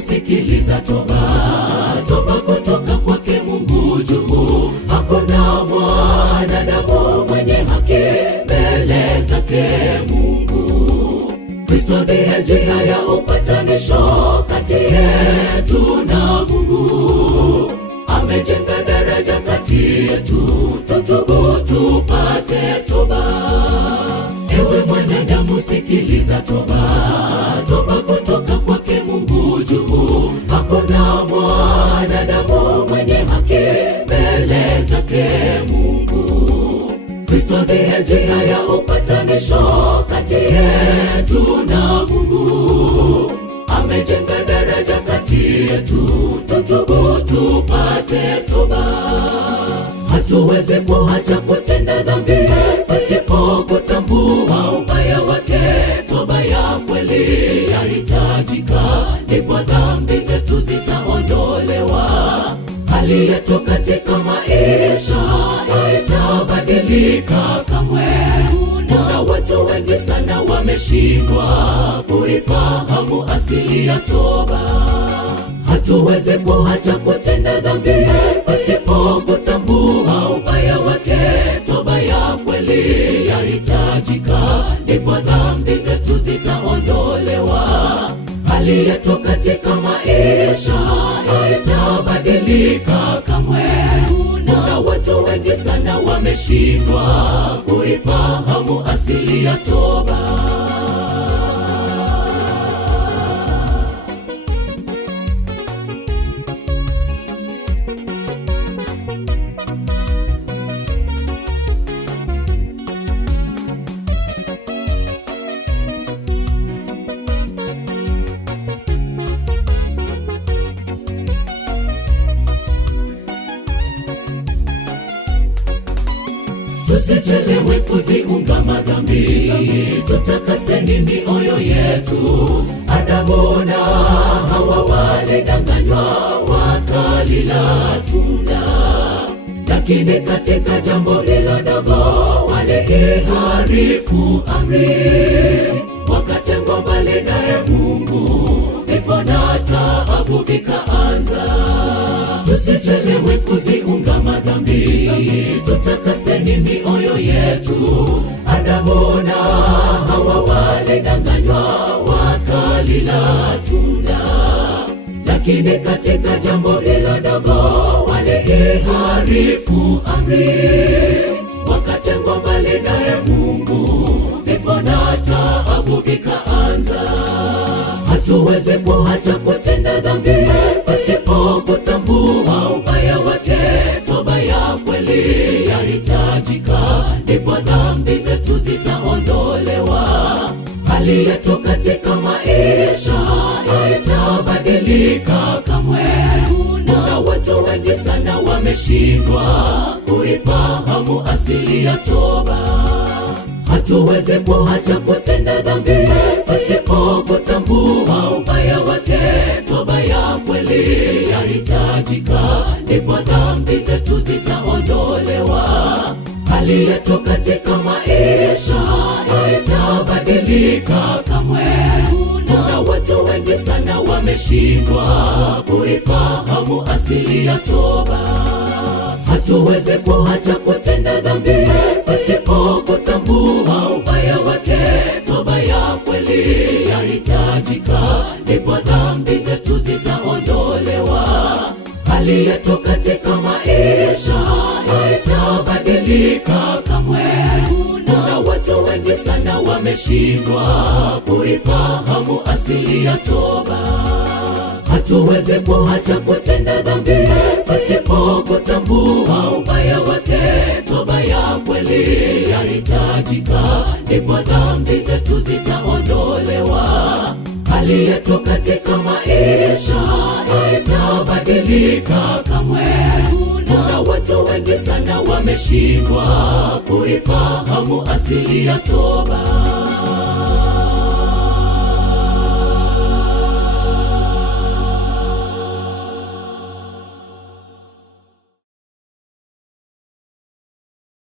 mwanadamu, sikiliza toba, toba kutoka kwake Mungu juu. Hakuna mwanadamu mwenye haki mbele zake Mungu. Kristo ndiye njia ya upatanisho kati yetu na Mungu. Amejenga daraja kati yetu, tutubu tupate toba. Ewe mwanadamu, sikiliza toba, toba kutoka kwake Mungu juu. Hakuna mwanadamu mwenye haki mbele zake Mungu. Kristo ndiye njia ya upatanisho kati yetu na Mungu. Amejenga daraja kati yetu, tutubu tupate toba. Hatuwezi kuacha kutenda dhambi pasipo kutambua ubaya wake. Toba ya kweli yahitajika, ndipo dhambi zetu zitaondolewa. Hali yetu katika maisha haitabadilika kamwe. Kuna watu wengi sana wameshindwa kuifahamu asili ya toba. Hatuwezi kuacha kutenda dhambi pasipo kutambua ubaya wake. Toba ya kweli yahitajika, ndipo dhambi zetu zitaondolewa. Hali yetu katika maisha haitabadilika kamwe. Kuna watu wengi sana wameshindwa kuifahamu asili ya toba. Tusichelewe kuziungama dhambi, tutakaseni mioyo yetu. Adamu na Hawa walidanganywa wakalila tunda, lakini katika jambo hilo dogo waliharifu amri, wakatengwa mbali naye Mungu. Vifo na taabu vikaanza. Tusichelewe kuziungama dhambi, tutakaseni mioyo yetu. Adamu na Hawa walidanganywa wakalila tunda, lakini katika jambo hilo dogo waliharifu amri, wakatengwa mbali naye Mungu. Vifo na taabu vikaanza. Hatuwezi kuacha kutenda dhambi pasipo kutambua ubaya wake. Toba ya kweli yahitajika, ndipo dhambi zetu zitaondolewa. Hali yetu katika maisha haitabadilika kamwe. Kuna watu wengi sana wameshindwa kuifahamu asili ya toba. Hatuwezi kuacha kutenda dhambi pasipo kutambua ubaya wake. Toba ya kweli yahitajika, ndipo dhambi zetu zitaondolewa. Hali yetu katika maisha haitabadilika kamwe. Kuna watu wengi sana wameshindwa kuifahamu asili ya toba. Hatuwezi kuacha kutenda dhambi pasipo kutambua ubaya wake. Toba ya kweli yahitajika, ndipo dhambi zetu zitaondolewa. Hali yetu katika maisha haitabadilika kamwe. Kuna watu wengi sana wameshindwa kuifahamu asili ya toba. Hatuwezi kuacha kutenda dhambi pasipo kutambua ubaya wake. Toba ya kweli yahitajika, ndipo dhambi zetu zitaondolewa. Hali yetu katika maisha haitabadilika kamwe. Kuna watu wengi sana wameshindwa kuifahamu asili ya toba.